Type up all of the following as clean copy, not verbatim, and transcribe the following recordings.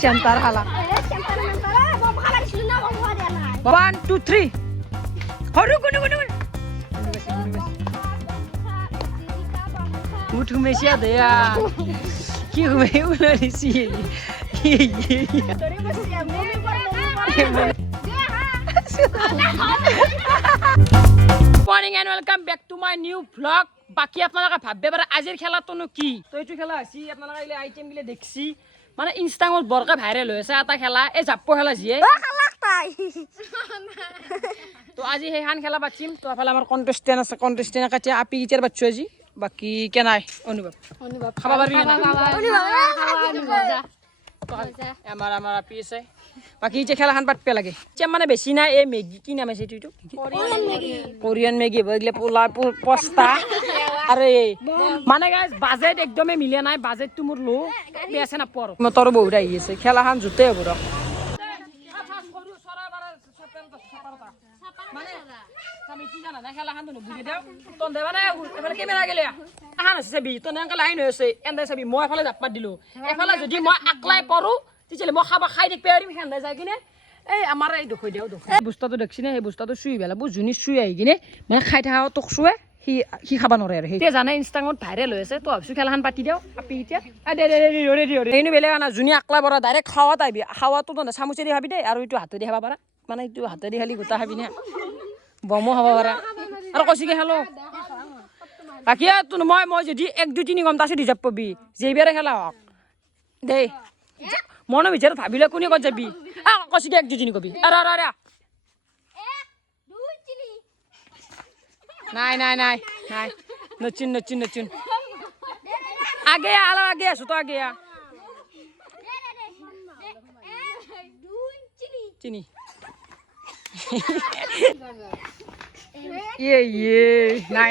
Centre খালা 1 2 3 সৰু কোন উঠ মেচিয়া দেয়া কি ঘুমাই ওলাইছি morning and welcome back to my new blog বাকি আপনারা ভাববে পারে আজির খেলাটোনো কি তো এইটো খেলা আছে আপনারা এলে আইটেম গিলে দেখছি মানে ইনস্টাগ্রামত বরকা ভাইরাল হয়েছে এটা খেলা এই জাপ্পো খেলা জিয়ে তো আজি সেইখান খেলা পাতিম তো এফালে আমার কন্টেস্টেন্ট আছে কন্টেস্টেন্ট কাছে আপি গিটার বাচ্চু আজি বাকি কেনাই অনুভব খাবা পারবি না আমার আপি আছে বাকি যে খেলাখান পাতপে লাগে যে মানে বেশি না এই মেগি কি নাম আছে তুইটো কোরিয়ান মেগি বগলে পোলা পস্তা আরে মানে গাইস বাজেট একদমই মিলে নাই বাজেট তো মোর লো বেছে না পর মতর বহুত আই আছে খেলাখান জুতে হবো র মানে আমি কি জানা না খেলাখান তো বুঝে দাও তন দেবা না এফালে ক্যামেরা গেলে আহান আছে বি তন আঙ্কেল লাইন হইছে এন্ডে চাবি মই এফালে জাপ মার দিলো এফালে যদি মই আকলাই পড়ো তিচলে মই খাবা খাই দেখ পেরিম হেন্দা যায় কিনে এই আমার এই দেখই দেও বুস্তাটো দেখছি না এই বুস্তাটো শুই বেলা বুঝুনি শুই আই কিনে মানে খাই থাকা তক শুয়ে সি খাবা নৰে আৰু সেইতে জানে ইনষ্টাগ্ৰামত ভাইৰেল হৈছে তো ভাবছো খেলাখান পাতি দিও আপি এতিয়া এইনো বেলেগ না জুনি আকলা বৰা ডাইৰেক্ট খাওয়াত আইবি খাওয়াটো তো চামুচেদি খাবি দে আৰু এইটো হাতেদি খাবা পাৰা মানে এইটো হাতেদি খালি গোটা খাবি না বমো খাব পাৰা আৰু কছিকে খালো বাকি মই যদি 1 2 3 ঘণ্টা আছে রিজার্ভ পাবি যেইবারে খেলা হক দেই মনৰ ভিতৰত ভাবিলে কোনে কত যাবি কছিকে 1 2 3 কবি আরে আরে নাই নচুন আগে আলো আগে আছো তো আগে চিনি ইয়ে নাই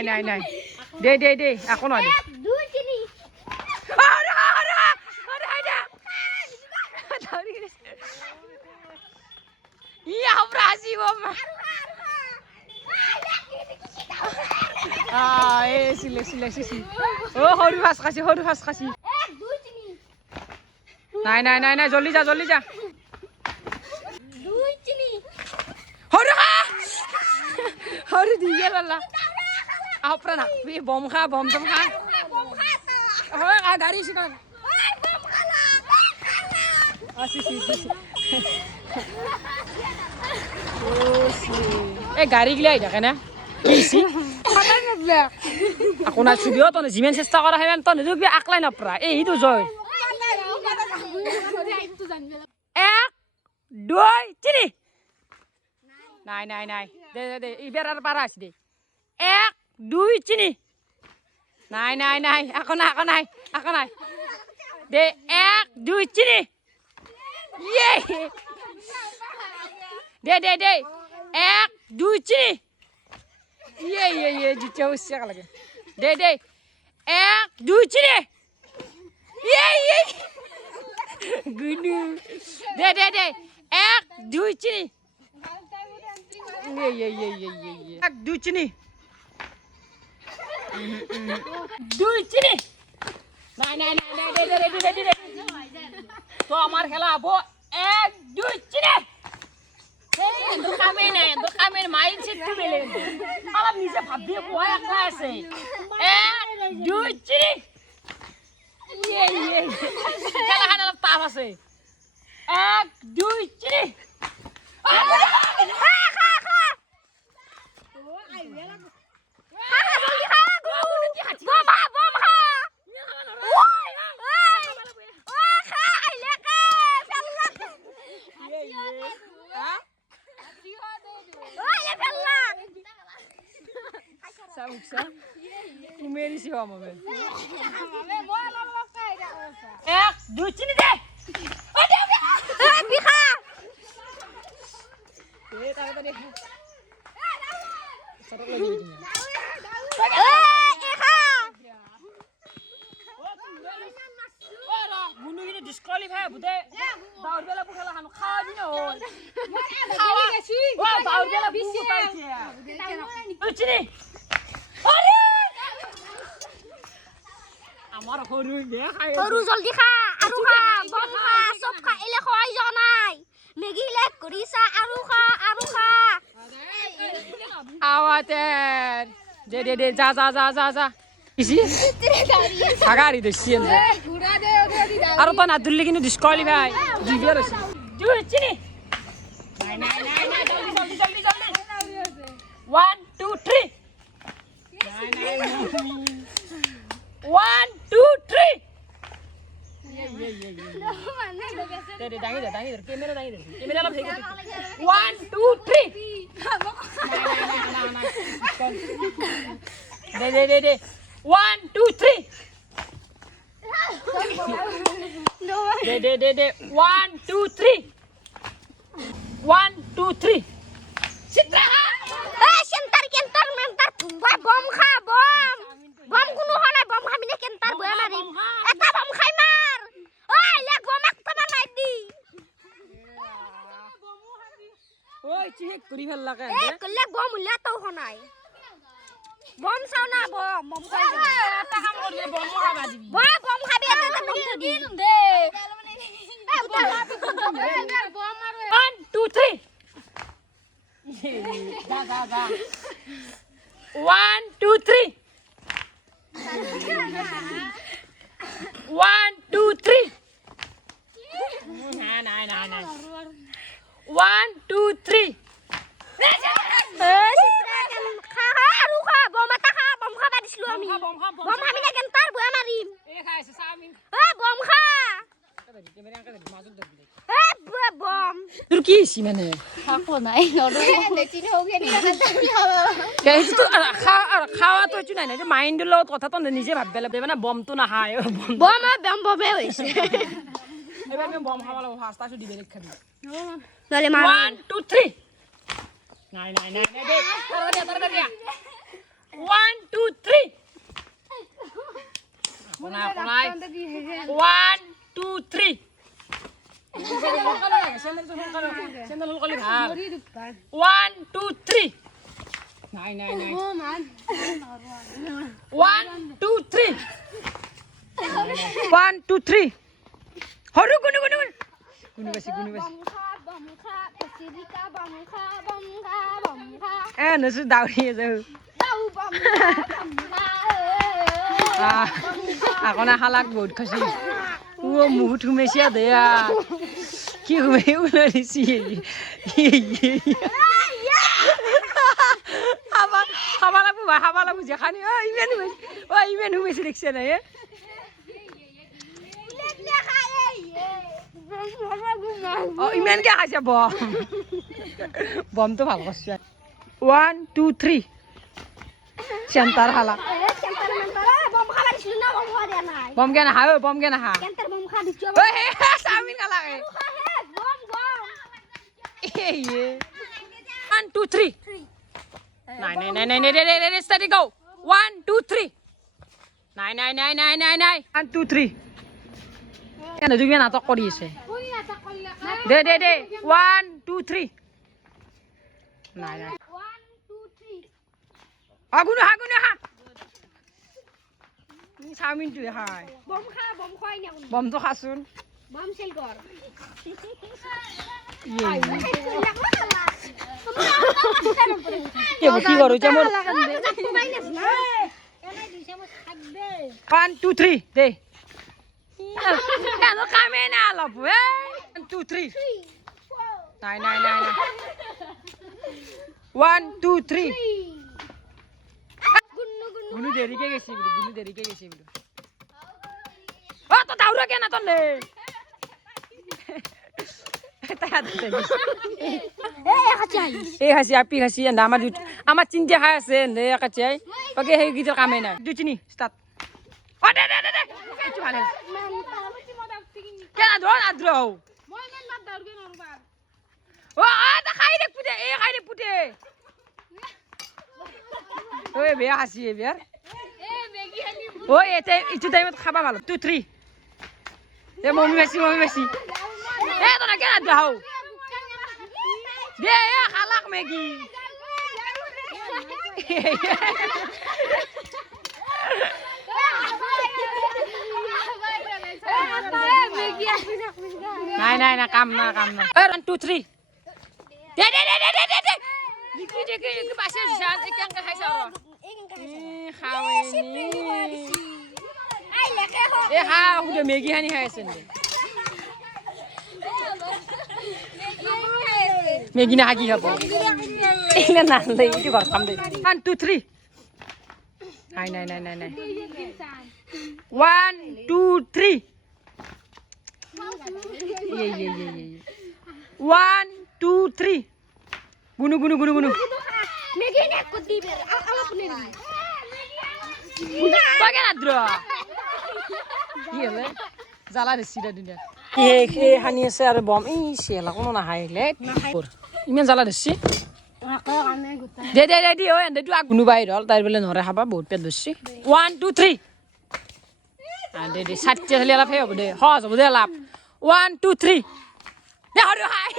দে এখন নয় সৰু ফাঁচ খাচি নাই জলদি যা সৰু দি গেল আপৰা না বম খা হয় গাড়ী চিকন এই গাড়ী গিলা আহি থাকে না আকৌ না ছবিও তনে যিমান চেষ্টা কৰা সিমান তনে যদি আকলাই নপৰা এইটো জয় 1 2 3 নাই দে ইবাৰ আৰু পাৰা আছে দে 1 2 3 নাই আকৌ নাই দে 1 2 3 ইয়ে দে 1 2 3 ইয়ে জিতে উচ্চা লাগে দে 1 2 3 ইয়ে গুনু দে 1 2 3 ইয়ে 1 2 3 2 3 নাই দে তো আমার খেলা হবো 1 2 3 দোকানের মাইন্ডসেট তো বেলে আলাপ নিজে ভাবি কয় একলা আছে 1 2 3 ইয়ে খেলা হান অলপ টাফ আছে 1 2 3 मेरी सेवा में 1 2 3 दे बिखा ए तारे तारे सड़क लगी गुनु गिने डिस्क्वालिफाई बुदे दाउर बेला पुखेला खानु खावा दिन हो खावा ओ दाउर बेला बिसी पाइছে उचनी अरे আমার হরু বে খাই হরু জলদি খা আরু খা বম খা সব খা এলে দে যা কিছি হাগারি দেছি এনে আর তো না দুললি কিন্তু ডিসকোয়ালিফাই জিভিয়ার আছে চিনি নাই জলদি 1 2 3 1 2 3 দে দাঙি দে ক্যামেরা দাঙি দে ক্যামেরা লাভ থেকে 1 2 3 দে 1 2 3 দে 1 2 3 1 2 3 Sitra sentar kentar mentar bom kha bom kunu hona bom kha mine kentar bua mari eta bom khai mar oi le bom ak ta nai di oi chik kuri phel lage le bom ulla to honai bom sao na bom khai ta kam korle bom khaba dibi bom khabi eta ta bom to di de 1 2 3 जा 1 2 3 1 2 3 ना 1 2 3 kha bom ata kha bom kha ba dislu ami bom kha mine kentar bua mari खाइसे सामिन bom kha bom তোর কি হইছি মানে খাকো নাই narrow লেচিন হোগে নি এইটো তো খাওয়া তো কিছু নাই না যে মাইন্ডৰ লগত কথা তো নিজে ভাববে লাগে মানে বমটো না হায় বমে হইছে এবাৰ আমি বম খাব লাগিব ফাস্ট আছো দিবে খাবি নলে মার 1 2 3 নাই দে তার দিয়া 1 2 3 কোনাই 1 2 3 Sandal kali ভাল 1 2 3 নাই 1 2 3 1 2 3 হরু গুনু বেশি bom kha pesirika bom kha এ নসু দাউরিয়ে যাও dau bom kha আকনা হালাক বহুত খাসি ও মুহু ঠুমেছিয়া দেয়া কি হুমে উলারিছি হাবা লাগবো যেখানে ইমেন হুমেছি দেখছে না ইমেন কে খাইছে বম তো ভাল করছে 1 2 3 সেন্টার হালা bom kha ba dislu na bom kha dia nai বম কেন হা বম কেন হা kentar bom kha dislu Samin কালা bom 1 2 3 Nine, steady go. 1 2 3 Nine 1 2 3 কেন তুমি নাটক কৰি আছে দে 1 2 3 নাই 1 2 3 আগুন হা চাউমিন তুই হাই bom khoi nya বম তো খাসুন bom sel gor কে কি করো যেমন 1 2 3 দে কেন কামে না লব 1 2 3 নাই 1 2 3 গুনু দেরিকে গেছি বিড়ি ও তো দাউরা কেন তো নে এই হাসি আপি হাসি আমার চিন্তা খাই আছে নে কাচাই বাকি সেই গীতের কামে নাই 2 3 স্টার্ট ও দে কিছু ভালো কেন ধর আদ্র ও তা খাই দেখ পুতে ওই বে হাসি বে ওই এতে ইটু টাইমত খাবা ভালো 2 3 এ মমি বেশি এ তো না কেন যাও দে খালাক মেগি নাই কাম না 1 2 3 দে লিখি পাশে শান একাঙ্কা খাইছ আর খাওয়েনি এ হা হুদে মেগি হানি খাইছে মেগি না কি খাব এলে না দে ইটো ঘর কাম দে 1 2 3 নাই 1 2 3 ये 1 2 3 গুনু মেগি নে কো দিবে আলা পুনে পাগে না দ্র ইয়েলে জালা রে সিডা দিনা এ হানি আছে আর বম ই সেলা কোনো না হাইলে ইমান জালা দিছি দে ও এন্ড টু গুনু বাইর হল তাই বলে নরে খাবা বহুত পেট দছি 1 2 3 দে সাতটা হলে লাভ হবে দে হজ হবে দে লাভ 1 2 3 দে হরু হাই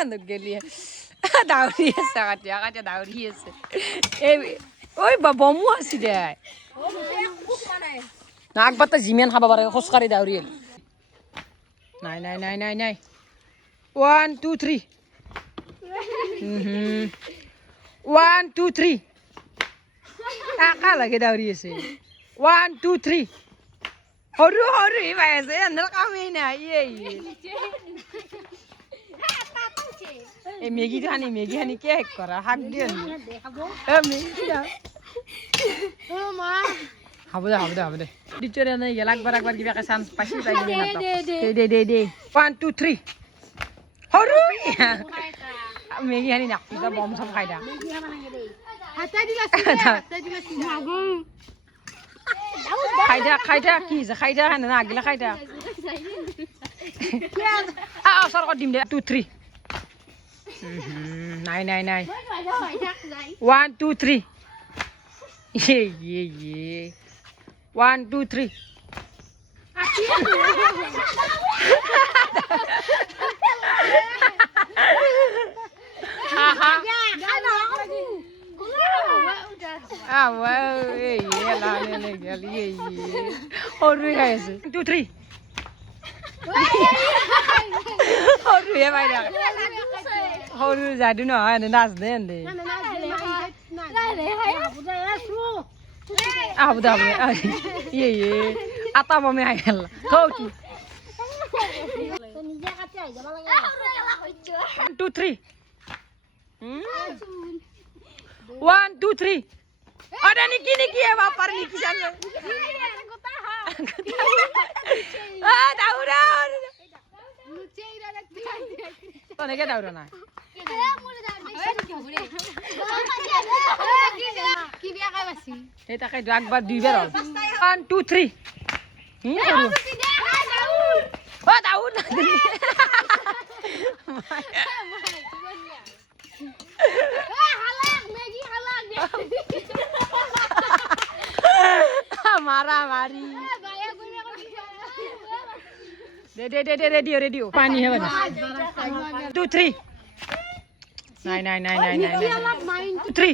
এন্ড গেলিয়া দাউরি আছে কাটিয়া দাউরি আছে এই ওই বমু আছে দে নাক বাতা জিমেন খাবা পারে খসকারি দাউরি নাই 1 2 3 1 2 3 Akala ke dauri ase 1 2 3 horu iba ase andal kami na ye e megi hani ke kora hak dian e megi da o ma habde dicere na yelak barak kiba ka sans pasi ta ni na de 1 2 3 horu megi hani nak kita bom sam khai da খাইটা কি যে খাইটা না আগলা খাইটা সর কর দিম দে 2 3 নাই 1 2 3 ye 1 2 3 ha Ah, wow, la ye. Horu guys. 2 3. Horu ya bai da. Horu jadu no ha nas den de. Abu. Ye. Ata bo me ayel. Thoutu. 2 3. 1 2 3 ada niki ya bapar niki sana tahu dah to neke tahu na ki biya kai basi eta kai akbar dui bar 1 2 3 tahu मारी दे radio पानी है बना 2 3 नहीं 3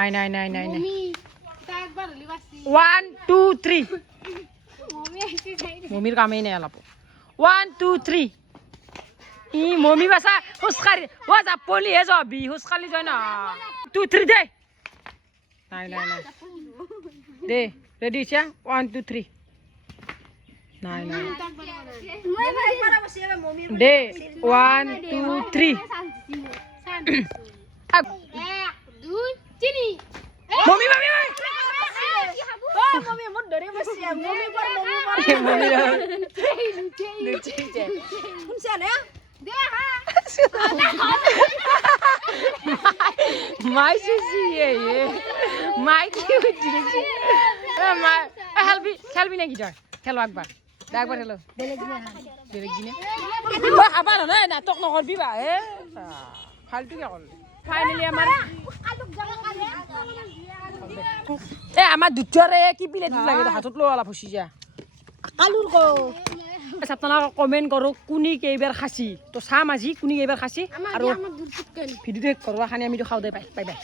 नहीं 1 2 3 मम्मीर काम ही नहीं आला 1 2 3 ई mummy बसा हुस्काली वाजा पोली है जो बी हुस्काली जो ना 2 3 दे नहीं दे रेडी चा 1 2 3 नहीं दे 1 2 3 मम्मी मत डरे बस मम्मी माय ये माय क्यों दिले माय हेल्पी नहीं गिटार खेलो एक बार हेलो बेलेग दिने ओ आबार ना तक न करबी बा ए फालतू क्या कर फाइनली हमार ए আমার দুটারে কি প্লেট লাগে হাতত লওয়ালা ফসি যা আলুর কো আপনারা কমেন্ট করো কোনি কেইবার খাসি তো সাম আজি কোনি কেইবার খাসি আর ভিডিও করবা খানি আমি তো খাও দে বাই বাই